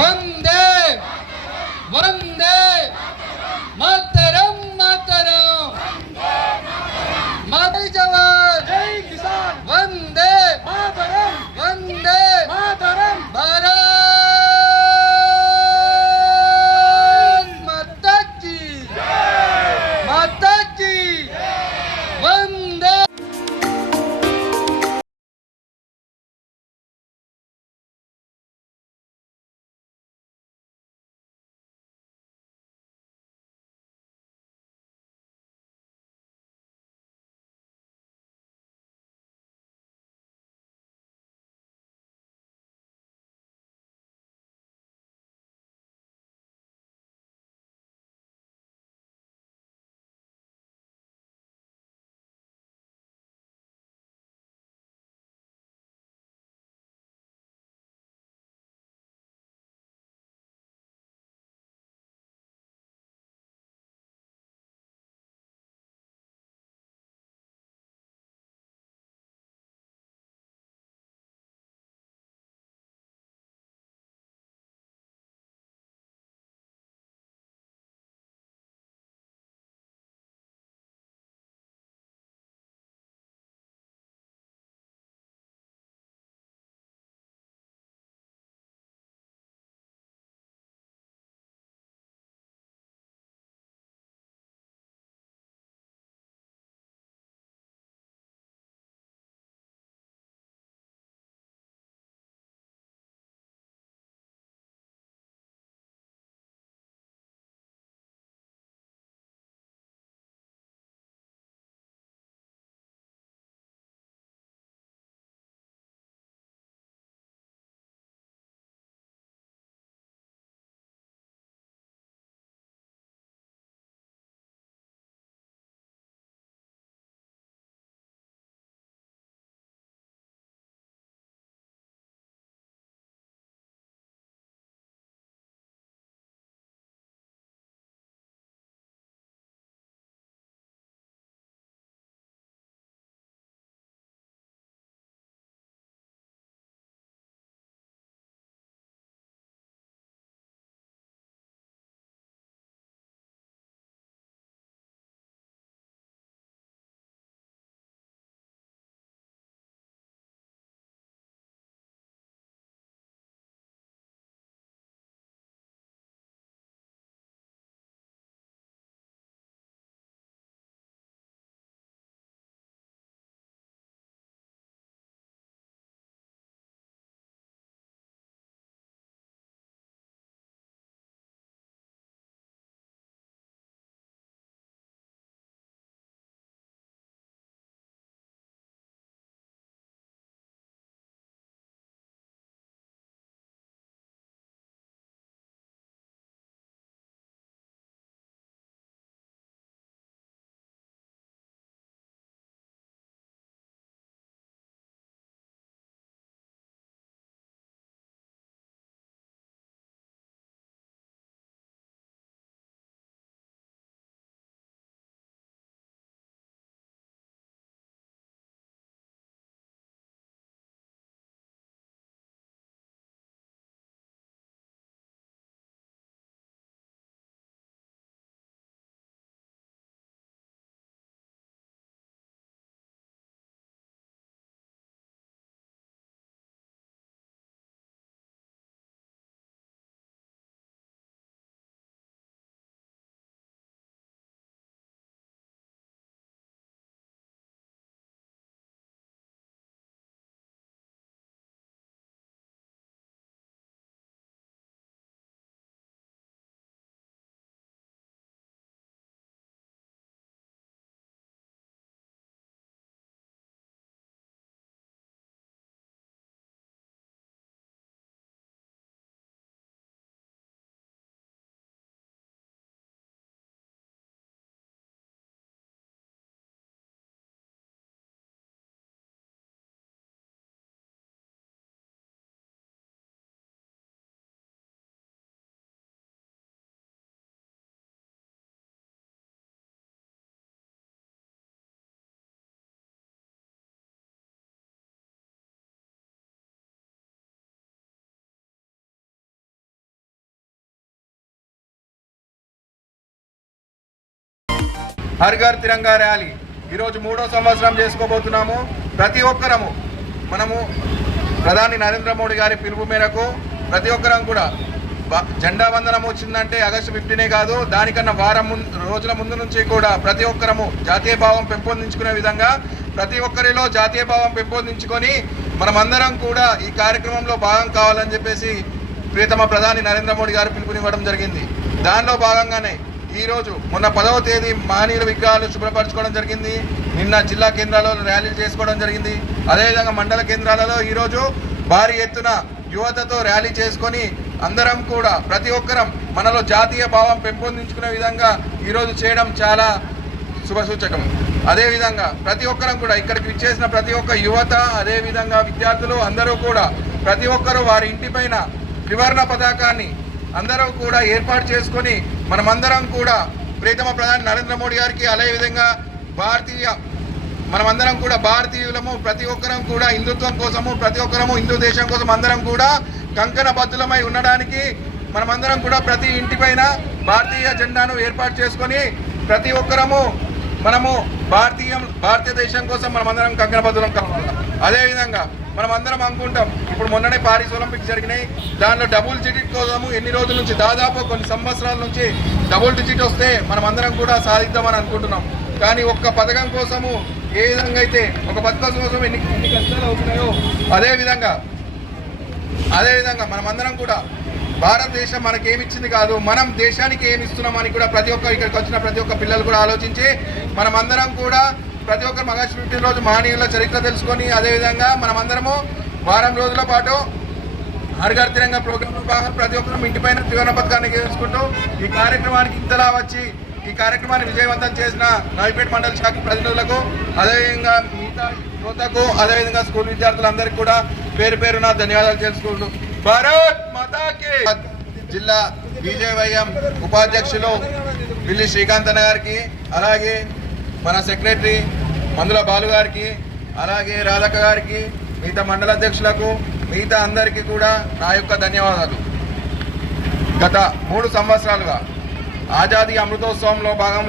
ধন্য హర్ తిరంగా ర్యాలీ. ఈరోజు మూడో సంవత్సరం చేసుకోబోతున్నాము. ప్రతి ఒక్కరము మనము ప్రధాని నరేంద్ర మోడీ గారి పిలుపు మేరకు ప్రతి ఒక్కరం కూడా బ- జెండా వందనం వచ్చిందంటే ఆగస్టు ఫిఫ్టీనే కాదు దానికన్నా వారం ముందు రోజుల ముందు నుంచి కూడా ప్రతి ఒక్కరము జాతీయ భావం పెంపొందించుకునే విధంగా ప్రతి ఒక్కరిలో జాతీయ భావం పెంపొందించుకొని మనమందరం కూడా ఈ కార్యక్రమంలో భాగం కావాలని చెప్పేసి ప్రియతమ ప్రధాని నరేంద్ర మోడీ గారు పిలుపునివ్వడం జరిగింది. దానిలో భాగంగానే ఈరోజు మొన్న పదవ తేదీ మహనీయుల విగ్రహాలు శుభ్రపరచుకోవడం జరిగింది. నిన్న జిల్లా కేంద్రాలలో ర్యాలీలు చేసుకోవడం జరిగింది. అదేవిధంగా మండల కేంద్రాలలో ఈరోజు భారీ ఎత్తున యువతతో ర్యాలీ చేసుకొని అందరం కూడా ప్రతి ఒక్కరం మనలో జాతీయ భావం పెంపొందించుకునే విధంగా ఈరోజు చేయడం చాలా శుభసూచకం. అదేవిధంగా ప్రతి ఒక్కరం కూడా ఇక్కడికి విచ్చేసిన ప్రతి ఒక్క యువత అదేవిధంగా విద్యార్థులు అందరూ కూడా ప్రతి ఒక్కరూ వారి ఇంటిపైన త్రివర్ణ పతాకాన్ని అందరం కూడా ఏర్పాటు చేసుకొని మనమందరం కూడా ప్రీతమ ప్రధాని నరేంద్ర మోడీ గారికి అదేవిధంగా భారతీయ మనమందరం కూడా భారతీయులము ప్రతి ఒక్కరం కూడా హిందుత్వం కోసము ప్రతి ఒక్కరము హిందూ దేశం కోసం అందరం కూడా కంకణ బద్దులమై ఉండడానికి మనమందరం కూడా ప్రతి ఇంటిపైన భారతీయ జెండాను ఏర్పాటు చేసుకొని ప్రతి ఒక్కరము మనము భారతీయం భారతదేశం కోసం మనమందరం కంకణ బద్దులం కావాలి. అదేవిధంగా మనం అందరం అనుకుంటాం. ఇప్పుడు మొన్ననే పారిస్ ఒలింపిక్స్ జరిగినాయి. దానిలో డబుల్ డిజిట్ కోసము ఎన్ని రోజుల నుంచి దాదాపు కొన్ని సంవత్సరాల నుంచి డబుల్ డిజిట్ వస్తే మనం అందరం కూడా సాధిద్దామని అనుకుంటున్నాం. కానీ ఒక్క పథకం కోసము ఏ విధంగా అయితే ఒక పథకం కోసం ఎన్ని ఎన్ని కష్టాలు అవుతున్నాయో అదేవిధంగా అదేవిధంగా మనమందరం కూడా భారతదేశం మనకి ఏమి ఇచ్చింది కాదు మనం దేశానికి ఏమి ఇస్తున్నామని కూడా ప్రతి ఒక్క ఇక్కడికి వచ్చిన ప్రతి ఒక్క పిల్లలు కూడా ఆలోచించి మనమందరం కూడా ప్రతి ఒక్కరు మగాష్ ఫిఫ్టీన్ రోజు మహనీయుల చరిత్ర తెలుసుకొని అదేవిధంగా మనమందరము వారం రోజుల పాటు హరిగారి తిరంగ ప్రోగ్రాంలో భాగంగా ప్రతి ఒక్కరు ఇంటిపైన త్రివర్ణ పథకాన్ని చేసుకుంటూ ఈ కార్యక్రమానికి ఇంతలా వచ్చి ఈ కార్యక్రమాన్ని విజయవంతం చేసిన నవిపేట మండల శాఖ ప్రతినిధులకు అదేవిధంగా మిగతా యువతకు అదేవిధంగా స్కూల్ విద్యార్థులందరికీ కూడా పేరు పేరున ధన్యవాదాలు తెలుసుకుంటూ భారత్ మాతాకి! జిల్లా బీజేవైఎం ఉపాధ్యక్షులు పిల్లి శ్రీకాంత్ గారికి అలాగే మన సెక్రటరీ మందుల బాలు గారికి అలాగే రాధక్క గారికి మిగతా మండల అధ్యక్షులకు మిగతా అందరికీ కూడా నా యొక్క ధన్యవాదాలు. గత మూడు సంవత్సరాలుగా ఆజాదీ అమృతోత్సవంలో భాగంగా